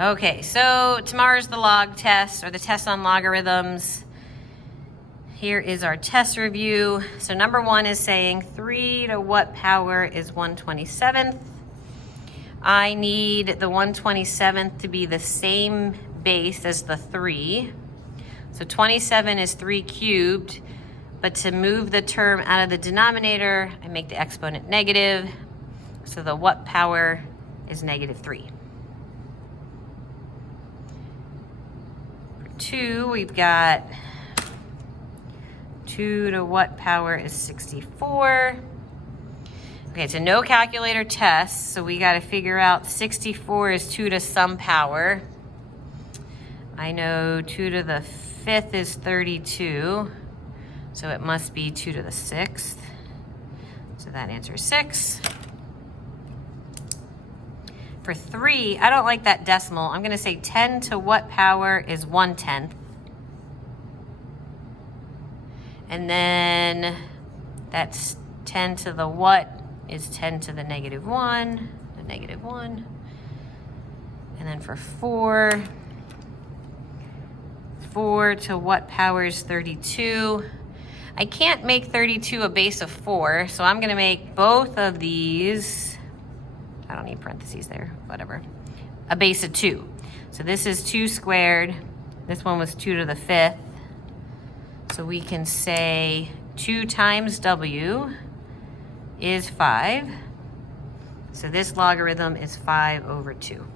Okay, so tomorrow's the log test, or the test on logarithms. Here is our test review. So number 1 is saying 3 to what power is 1/27th? I need the 1/27th to be the same base as the 3. So 27 is 3 cubed, but to move the term out of the denominator, I make the exponent negative. So the what power is -3. For 2, we've got 2 to what power is 64? Okay, it's a no calculator test, so we got to figure out 64 is 2 to some power. I know 2 to the 5th is 32, so it must be 2 to the 6th. So that answer is 6. For 3, I don't like that decimal. I'm going to say 10 to what power is 1/10. And then that's 10 to the what is 10 to the -1, the -1. And then for 4 to what power is 32? I can't make 32 a base of 4, so I'm going to make both of these, I don't need parentheses there, whatever, a base of 2. So this is 2 squared. This one was 2 to the 5th. So we can say 2 times W is 5. So this logarithm is 5/2.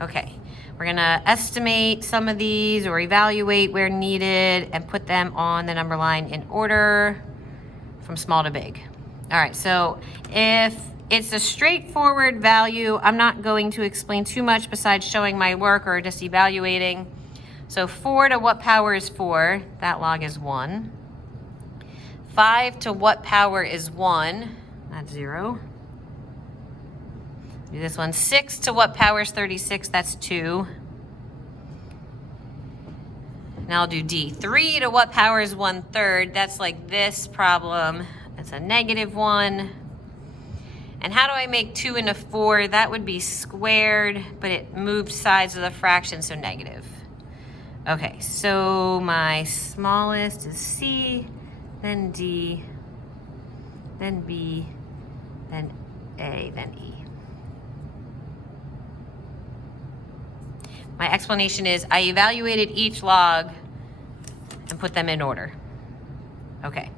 Okay, we're gonna estimate some of these or evaluate where needed and put them on the number line in order from small to big. All right, so if it's a straightforward value, I'm not going to explain too much besides showing my work or just evaluating. So 4 to what power is 4? That log is 1. 5 to what power is 1? That's 0. Do this one. 6 to what power is 36? That's 2. Now I'll do D. 3 to what power is 1/3? That's like this problem. That's a -1. And how do I make 2 into 4? That would be squared, but it moved sides of the fraction, so negative. Okay, so my smallest is C, then D, then B, then A, then E. My explanation is I evaluated each log and put them in order. Okay.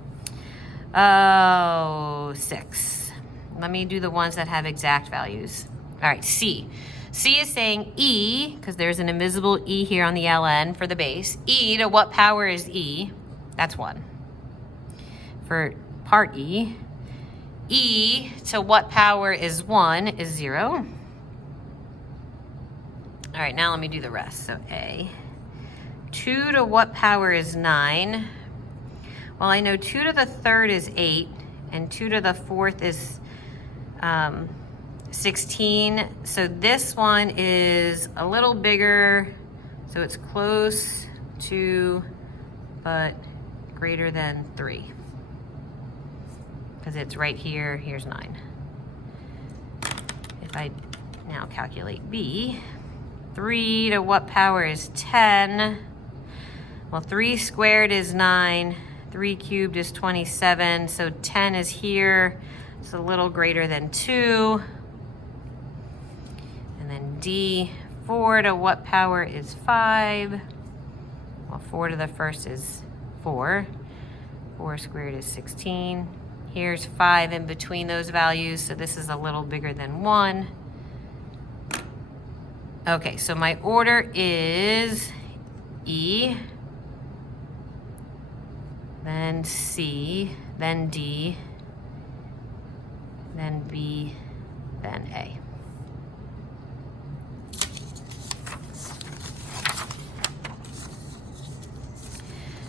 Oh, 6. Let me do the ones that have exact values. All right, C. C is saying E, because there's an invisible E here on the ln for the base. E to what power is E? That's 1. For part E, E to what power is 1 is 0. All right, now let me do the rest. So A. 2 to what power is 9? Well, I know 2 to the 3rd is 8, and 2 to the 4th is 16. So this one is a little bigger, so it's close to, but greater than 3. Because it's right here, here's 9. If I now calculate B, 3 to what power is 10? Well, 3 squared is 9. 3 cubed is 27. So 10 is here. It's a little greater than 2. And then D, 4 to what power is 5? Well, 4 to the 1st is 4. 4 squared is 16. Here's 5 in between those values. So this is a little bigger than 1. Okay, so my order is E, then C, then D, then B, then A.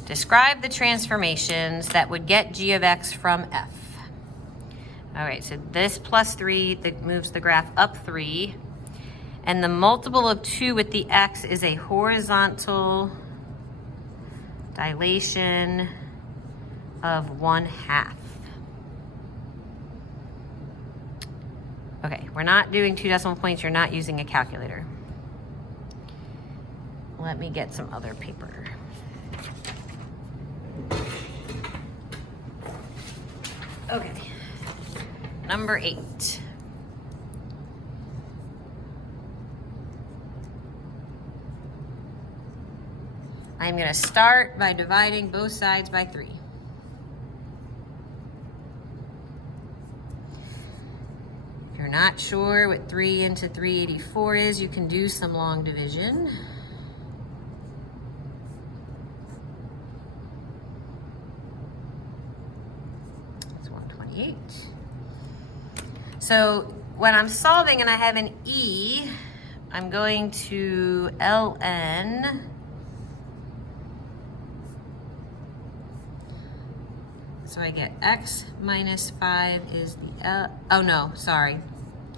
Describe the transformations that would get g of x from f. All right, so this plus 3 that moves the graph up 3. And the multiple of 2 with the x is a horizontal dilation of 1/2. Okay, we're not doing 2 decimal points. You're not using a calculator. Let me get some other paper. Okay, number 8. I'm going to start by dividing both sides by 3. If you're not sure what 3 into 384 is, you can do some long division. That's 128. So when I'm solving and I have an E, I'm going to ln so I get x minus 5 is the oh no, sorry.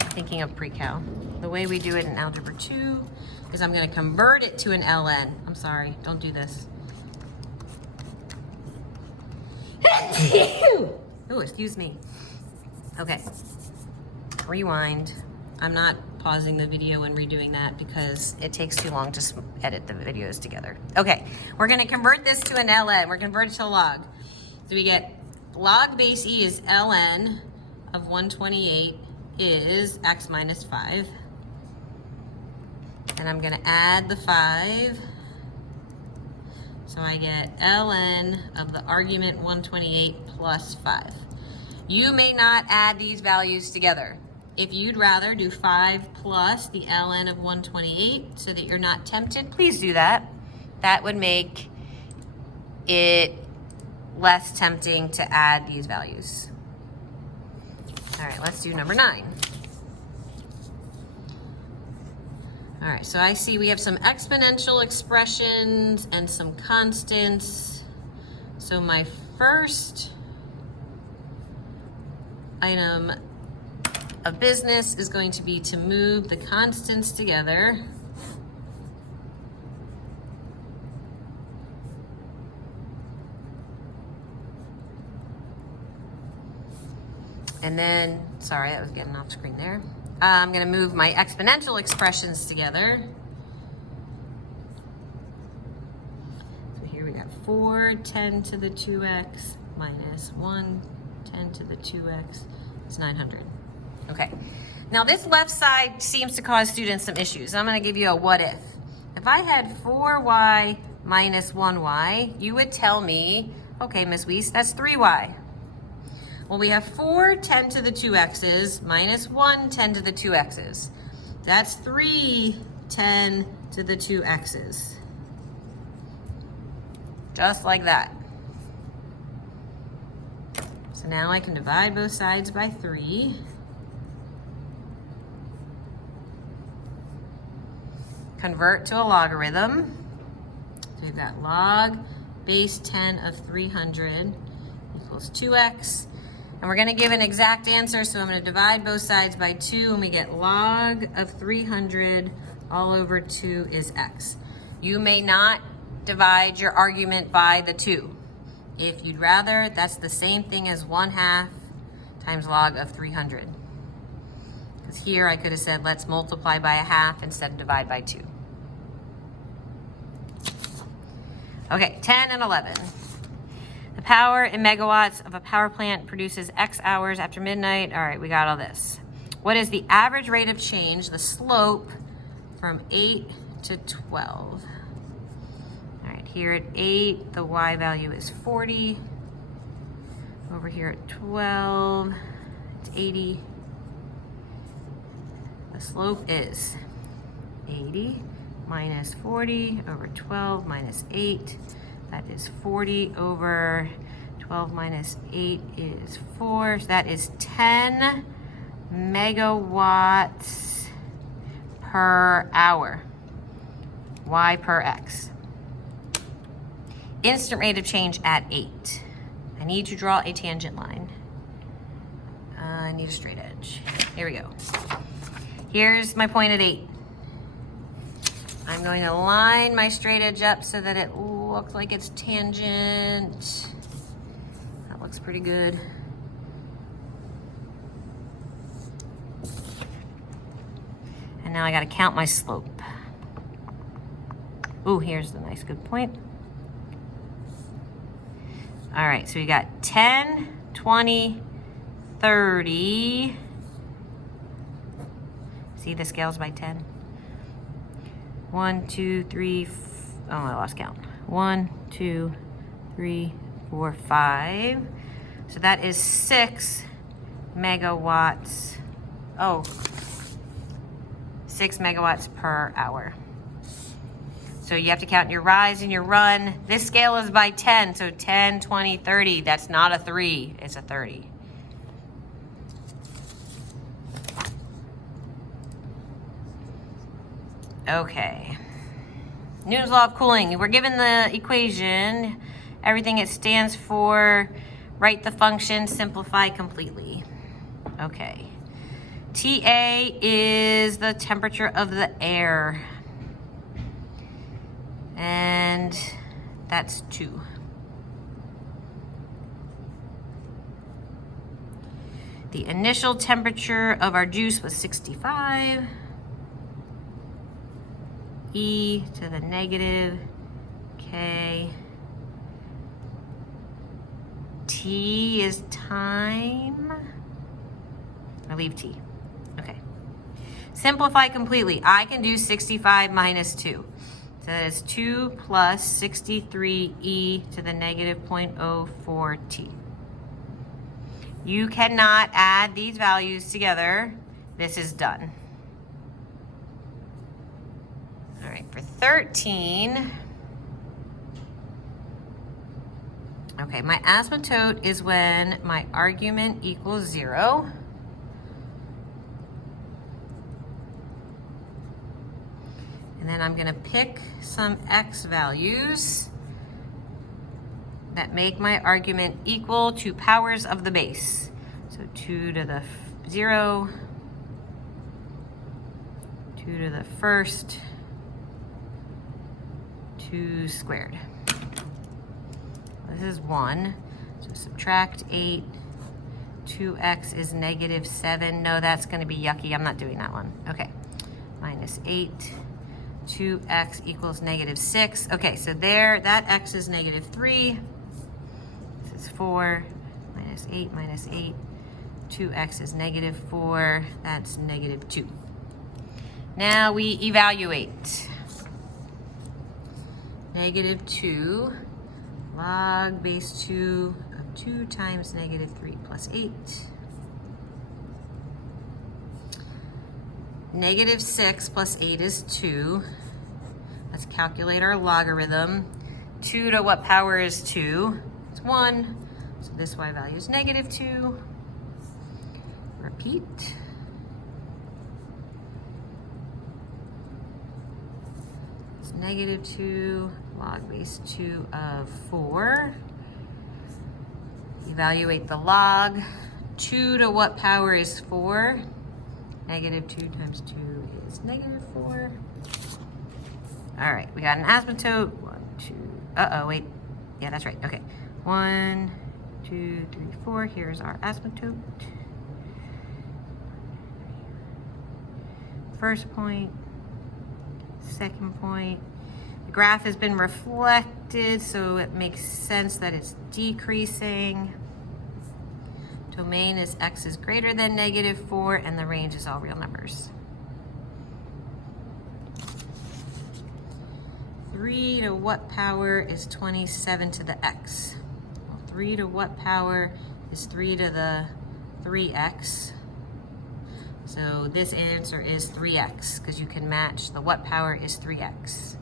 I'm thinking of pre-cal. The way we do it in algebra 2 is I'm going to convert it to an ln. I'm sorry, don't do this. Oh, excuse me. Okay, rewind. I'm not pausing the video and redoing that because it takes too long to edit the videos together. Okay, we're going to convert this to an ln. We're converted to a log. So we get log base E is ln of 128 is x minus 5. And I'm going to add the 5. So I get ln of the argument 128 plus 5. You may not add these values together. If you'd rather do 5 plus the ln of 128 so that you're not tempted, please do that. That would make it less tempting to add these values. All right, let's do number 9. All right, so I see we have some exponential expressions and some constants. So my first item of business is going to be to move the constants together. And then, sorry, that was getting off screen there. I'm going to move my exponential expressions together. So here we got 4 10 to the 2x minus 1 10 to the 2x is 900. Okay. Now this left side seems to cause students some issues. I'm going to give you a what if. If I had 4y minus 1y, you would tell me, okay, Miss Weiss, that's 3y. Well, we have 4 10 to the 2x's minus 1 10 to the 2x's. That's 3 10 to the 2x's. Just like that. So now I can divide both sides by 3. Convert to a logarithm. So we've got log base 10 of 300 equals 2x. And we're going to give an exact answer, so I'm going to divide both sides by 2, and we get log of 300 all over 2 is x. You may not divide your argument by the 2. If you'd rather, that's the same thing as 1/2 times log of 300. Because here I could have said, let's multiply by 1/2 instead of divide by 2. Okay, 10 and 11. The power in megawatts of a power plant produces X hours after midnight. All right, we got all this. What is the average rate of change, the slope, from 8 to 12? All right, here at 8, the Y value is 40. Over here at 12, it's 80. The slope is 80 minus 40 over 12 minus 8. That is 40 over 12 minus 8 is 4. So that is 10 megawatts per hour. Y per X. Instant rate of change at 8. I need to draw a tangent line. I need a straight edge. Here we go. Here's my point at 8. I'm going to line my straight edge up so that it looks like it's tangent. That looks pretty good. Now I got to count my slope. Ooh, here's the nice good point. All right, so you got 10, 20, 30. See, the scale's by 10. 1, 2, 3, oh, I lost count. 1, 2, 3, 4, 5. So that is 6 megawatts. Oh, 6 megawatts per hour. So you have to count your rise and your run. This scale is by 10, so 10, 20, 30. That's not a 3, it's a 30. Okay. Newton's law of cooling. We're given the equation, everything it stands for, write the function, simplify completely. Okay. TA is the temperature of the air. And that's 2. The initial temperature of our juice was 65. E to the negative K. T is time. I leave T. Okay. Simplify completely. I can do 65 minus 2. So that is 2 plus 63 e to the negative 0.04 t. You cannot add these values together. This is done. All right, for 13, okay, my asymptote is when my argument equals 0. And then I'm gonna pick some x values that make my argument equal to powers of the base. So 2 to the 0, 2 to the first, 2 squared. This is 1, so subtract 8, 2x is negative 7. No, that's gonna be yucky, I'm not doing that one. Okay, minus 8. 2x equals negative 6. Okay, so there, that x is negative 3. This is 4. Minus 8. 2x is negative 4. That's negative 2. Now we evaluate. Negative 2 log base 2 of 2 times negative 3 plus 8. Negative 6 plus 8 is 2. Let's calculate our logarithm. 2 to what power is 2? It's 1. So this y value is negative 2. Repeat. It's negative 2 log base 2 of 4. Evaluate the log. 2 to what power is 4? Negative 2 times 2 is negative 4. All right, we got an asymptote. 1, 2, uh-oh, wait. Yeah, that's right, okay. 1, 2, 3, 4, here's our asymptote. First point, second point. The graph has been reflected, so it makes sense that it's decreasing. Domain is x is greater than negative 4, and the range is all real numbers. 3 to what power is 27 to the x? Well, 3 to what power is 3 to the 3x? So this answer is 3x, because you can match the what power is 3x.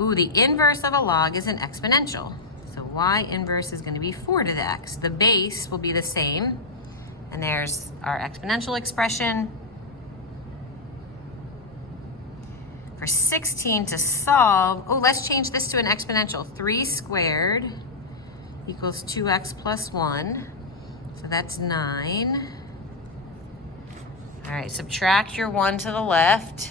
Ooh, the inverse of a log is an exponential. So y inverse is going to be 4 to the x. The base will be the same. And there's our exponential expression. For 16 to solve, oh, let's change this to an exponential. 3 squared equals 2x plus 1. So that's 9. All right, subtract your 1 to the left.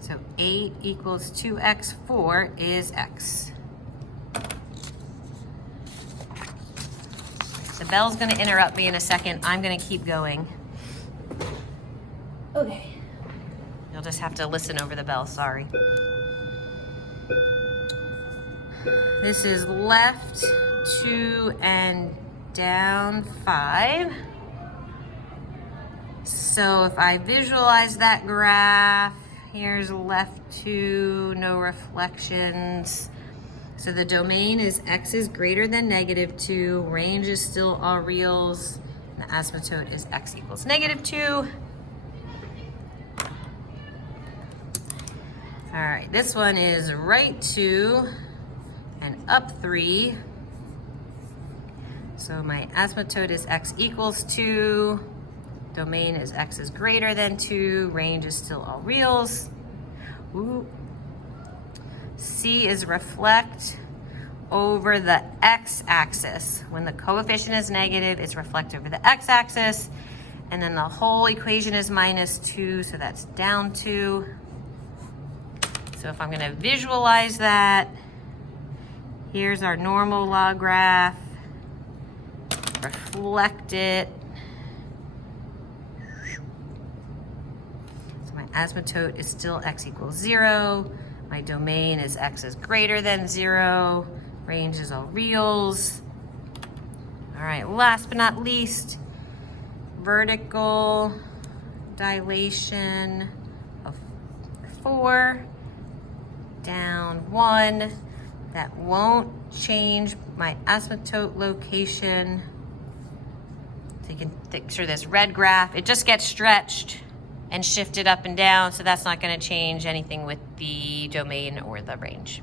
So 8 equals 2x, 4 is x. The bell's gonna interrupt me in a second. I'm gonna keep going. Okay. You'll just have to listen over the bell, sorry. This is left 2 and down 5. So if I visualize that graph, here's left 2, no reflections. So the domain is x is greater than -2, range is still all reals, and the asymptote is x equals -2. All right, this one is right 2 and up 3. So my asymptote is x equals 2, domain is x is greater than 2, range is still all reals. Ooh. C is reflect over the x-axis. When the coefficient is negative, it's reflect over the x-axis, and then the whole equation is -2, so that's down 2. So if I'm gonna visualize that, here's our normal log graph, reflect it. So my asymptote is still x equals 0. My domain is x is greater than 0. Range is all reals. All right, last but not least, vertical dilation of 4, down 1. That won't change my asymptote location. So you can picture this red graph. It just gets stretched and shifted up and down, so that's not going to change anything with the domain or the range.